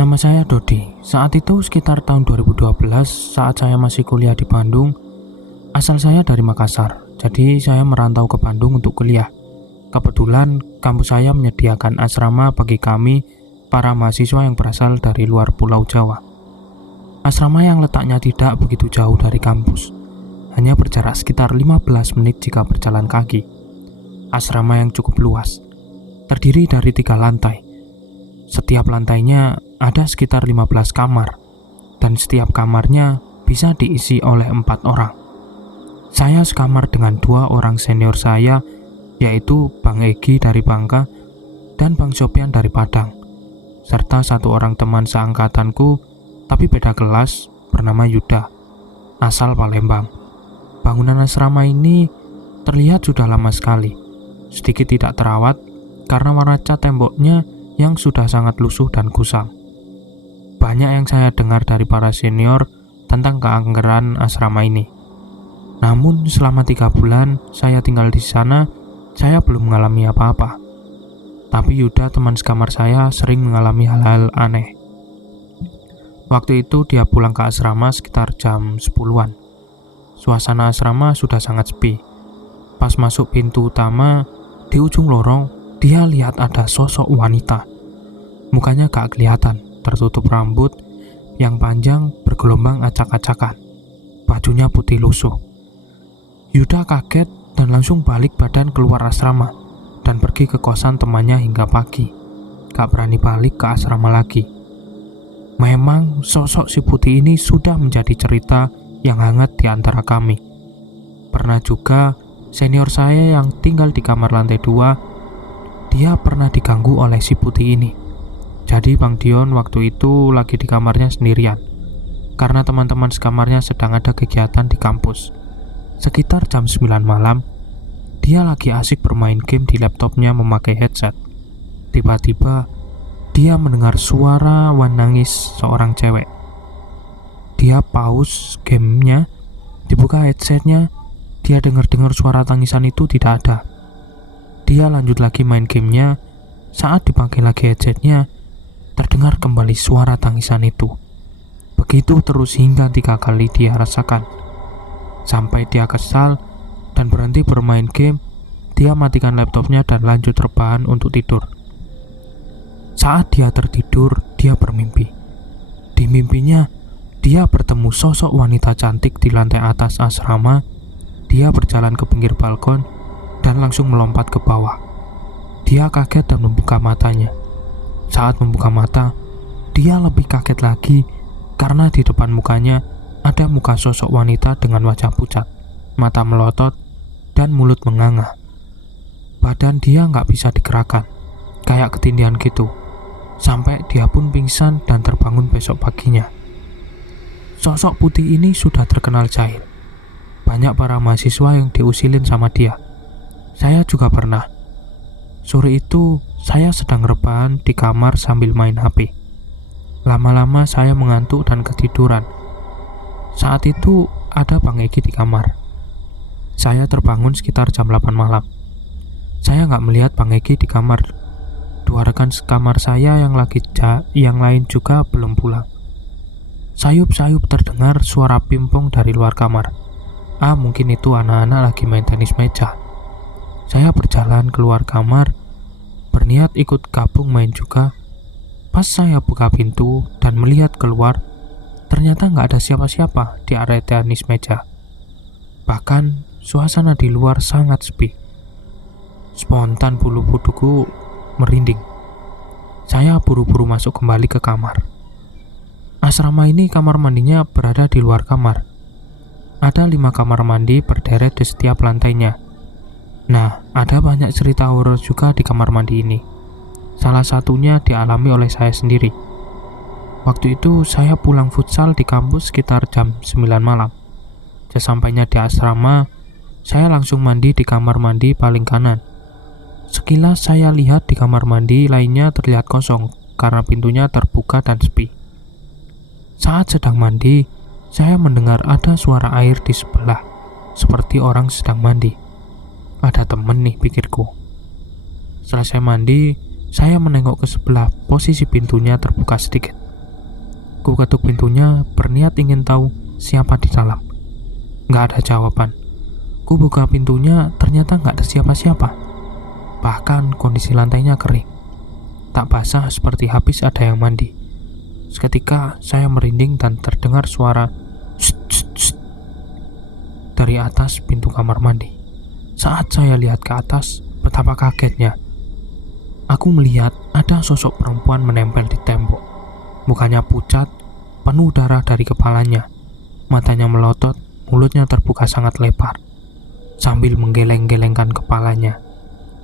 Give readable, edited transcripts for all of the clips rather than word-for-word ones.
Nama saya Dodi. Saat itu sekitar tahun 2012 saat saya masih kuliah di Bandung. Asal saya dari Makassar, jadi saya merantau ke Bandung untuk kuliah. Kebetulan kampus saya menyediakan asrama bagi kami para mahasiswa yang berasal dari luar Pulau Jawa. Asrama yang letaknya tidak begitu jauh dari kampus, hanya berjarak sekitar 15 menit jika berjalan kaki. Asrama yang cukup luas, terdiri dari 3 lantai. Setiap lantainya ada sekitar 15 kamar, dan setiap kamarnya bisa diisi oleh 4 orang. Saya sekamar dengan 2 orang senior saya, yaitu Bang Egi dari Bangka dan Bang Sopian dari Padang, serta 1 orang teman seangkatanku tapi beda kelas bernama Yuda, asal Palembang. Bangunan asrama ini terlihat sudah lama sekali, sedikit tidak terawat karena warna cat temboknya yang sudah sangat lusuh dan kusam. Banyak yang saya dengar dari para senior tentang keangkeran asrama ini. Namun selama 3 bulan saya tinggal di sana, saya belum mengalami apa-apa. Tapi Yuda, teman sekamar saya, sering mengalami hal-hal aneh. Waktu itu dia pulang ke asrama sekitar jam 10-an. Suasana asrama sudah sangat sepi. Pas masuk pintu utama, di ujung lorong, dia lihat ada sosok wanita. Mukanya gak kelihatan, tertutup rambut yang panjang bergelombang acak-acakan. Bajunya putih lusuh. Yuda kaget dan langsung balik badan keluar asrama dan pergi ke kosan temannya hingga pagi. Gak berani balik ke asrama lagi. Memang sosok si putih ini sudah menjadi cerita yang hangat di antara kami. Pernah juga senior saya yang tinggal di kamar lantai 2, dia pernah diganggu oleh si putih ini. Jadi Bang Dion waktu itu lagi di kamarnya sendirian, karena teman-teman sekamarnya sedang ada kegiatan di kampus. Sekitar jam 9 malam, dia lagi asik bermain game di laptopnya memakai headset. Tiba-tiba, dia mendengar suara nangis seorang cewek. Dia pause gamenya, dibuka headsetnya, dia dengar suara tangisan itu tidak ada. Dia lanjut lagi main gamenya. Saat dipakai lagi headsetnya, terdengar kembali suara tangisan itu. Begitu terus hingga 3 kali dia rasakan. Sampai dia kesal dan berhenti bermain game, dia matikan laptopnya dan lanjut rebahan untuk tidur. Saat dia tertidur, dia bermimpi. Di mimpinya, dia bertemu sosok wanita cantik di lantai atas asrama. Dia berjalan ke pinggir balkon dan langsung melompat ke bawah. Dia kaget dan membuka matanya. Saat membuka mata, dia lebih kaget lagi karena di depan mukanya ada muka sosok wanita dengan wajah pucat, mata melotot, dan mulut menganga. Badan dia nggak bisa digerakkan, kayak ketindihan gitu. Sampai dia pun pingsan dan terbangun besok paginya. Sosok putih ini sudah terkenal jahil. Banyak para mahasiswa yang diusilin sama dia. Saya juga pernah. Sore itu, saya sedang rebahan di kamar sambil main HP. Lama-lama saya mengantuk dan ketiduran. Saat itu, ada Bang Egi di kamar. Saya terbangun sekitar jam 8 malam. Saya nggak melihat Bang Egi di kamar. 2 rekan sekamar saya yang lain juga belum pulang. Sayup-sayup terdengar suara pimpong dari luar kamar. Mungkin itu anak-anak lagi main tenis meja. Saya berjalan keluar kamar, berniat ikut gabung main juga. Pas saya buka pintu dan melihat keluar, ternyata nggak ada siapa-siapa di area tenis meja. Bahkan suasana di luar sangat sepi. Spontan bulu kuduku merinding. Saya buru-buru masuk kembali ke kamar. Asrama ini kamar mandinya berada di luar kamar. Ada 5 kamar mandi berderet di setiap lantainya. Nah, ada banyak cerita horor juga di kamar mandi ini. Salah satunya dialami oleh saya sendiri. Waktu itu saya pulang futsal di kampus sekitar jam 9 malam. Sesampainya di asrama, saya langsung mandi di kamar mandi paling kanan. Sekilas saya lihat di kamar mandi lainnya terlihat kosong karena pintunya terbuka dan sepi. Saat sedang mandi, saya mendengar ada suara air di sebelah, seperti orang sedang mandi. Ada temen nih, pikirku. Selesai mandi, saya menengok ke sebelah, posisi pintunya terbuka sedikit. Ku ketuk pintunya, berniat ingin tahu siapa di dalam. Nggak ada jawaban. Ku buka pintunya, ternyata nggak ada siapa-siapa. Bahkan kondisi lantainya kering, tak basah seperti habis ada yang mandi. Seketika saya merinding dan terdengar suara "Shh, shh, shh" dari atas pintu kamar mandi. Saat saya lihat ke atas, betapa kagetnya. Aku melihat ada sosok perempuan menempel di tembok. Mukanya pucat, penuh darah dari kepalanya. Matanya melotot, mulutnya terbuka sangat lebar. Sambil menggeleng-gelengkan kepalanya,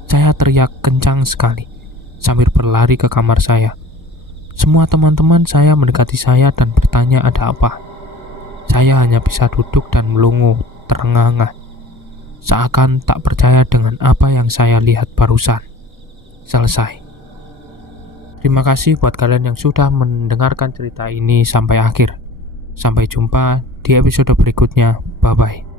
saya teriak kencang sekali sambil berlari ke kamar saya. Semua teman-teman saya mendekati saya dan bertanya ada apa. Saya hanya bisa duduk dan melongo, terengah-engah, seakan tak percaya dengan apa yang saya lihat barusan. Selesai. Terima kasih buat kalian yang sudah mendengarkan cerita ini sampai akhir. Sampai jumpa di episode berikutnya. Bye-bye.